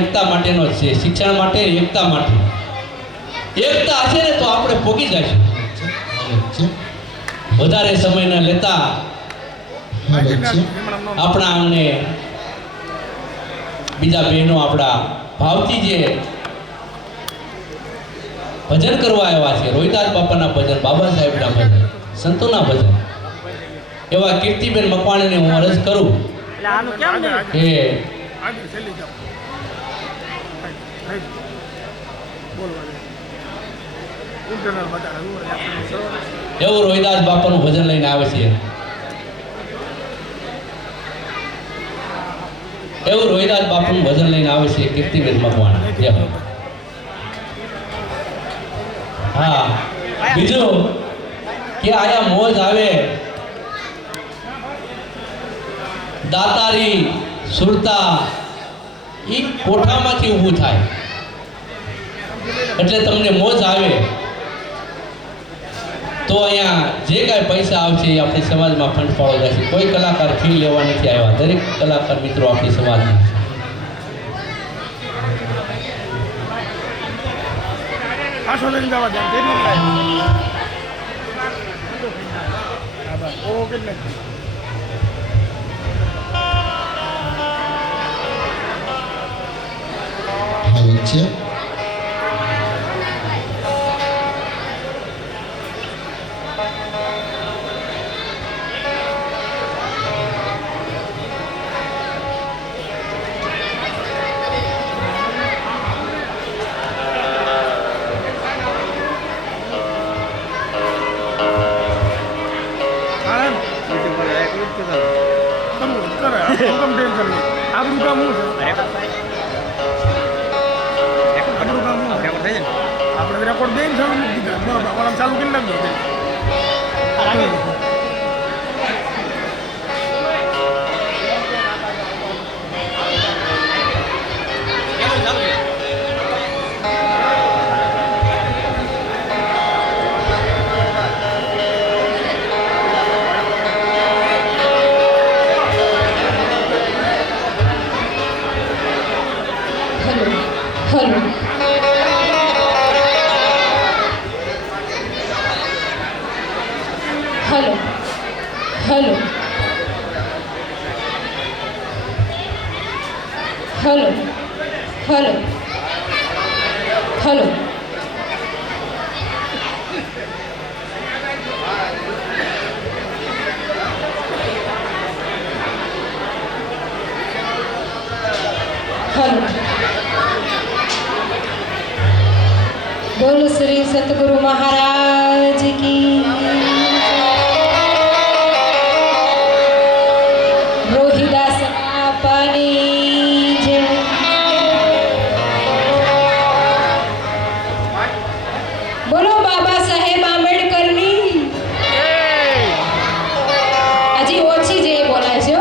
એકતા માટેનો જ છે, શિક્ષણ માટે, એકતા માટે. એકતા હશે ને તો આપણે પોગી જઈશું. વધારે સમય ન લેતા આપણા અમને બીજા બહેનો આપણા ભાવથી જે ભજન કરવા આવ્યા છે, રોહિદાસ બાપાના ભજન, બાબા સાહેબના ભજન, સંતોના ભજન, એવા કીર્તિબેન મકવાણીને હું અરજ કરું કે એવું રોહિદાસ બાપાનું ભજન લઈને આવે છે, એવું રોહિદાસ બાપાનું ભજન લઈને આવે છે કીર્તિબેન મકવાણા. હા, બીજું કે આયા મોજ આવે, દાતારી સુરતા એ કોઠામાંથી ઊભું થાય એટલે તમને મોજ આવે. તો અહીંયા જે કાંઈ પૈસા આવશે એ આપણી સમાજમાં ફંડ ફાળો જશે. કોઈ કલાકાર ફી લેવા નથી આવ્યા, દરેક કલાકાર મિત્રો આપણી સમાજના છે. આપણે રેકોર્ડ દઈને ચાલુ કરી નાખજો. Hello, hello, hello, hello, hello, hello. बोलो श्री सतगुरु महाराज की, रोहिदास बापानी जय. बोलो बाबा साहेब आंबेडकરની. હજી ઓછી જે બોલાય છે.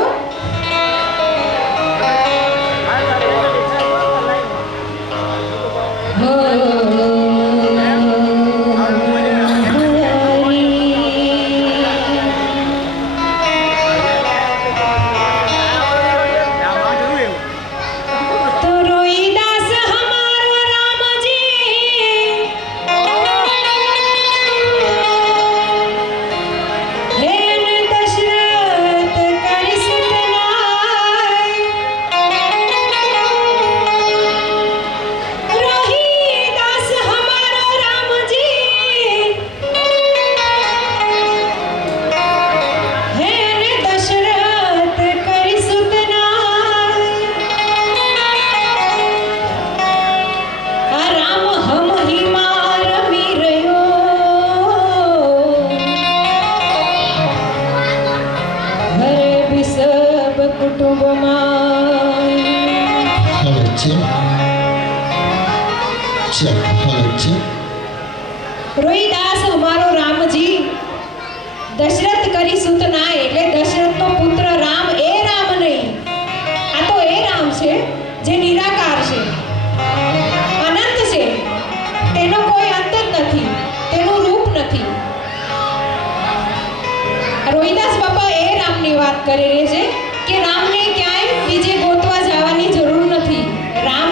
રોહિદાસ અમારો રામજી દશરથ કરી સુત નાય એટલે દશરથનો પુત્ર રામ, એ રામ નહીં, આ તો એ રામ છે જે નિરાકાર છે, અનંત છે, તેનો કોઈ અંત જ નથી, તેનું રૂપ નથી. રોહિદાસ બાપા એ રામની વાત કરી રહે છે કે રામને ક્યાંય બીજે ગોતવા જવાની જરૂર નથી. રામ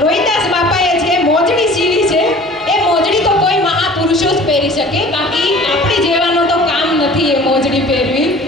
રોહિદાસ બાપાએ જે મોજડી સીવી છે એ મોજડી તો કોઈ મહાપુરુષો જ પહેરી શકે, બાકી આપણે જેવાનો તો કામ નથી એ મોજડી પહેરવી.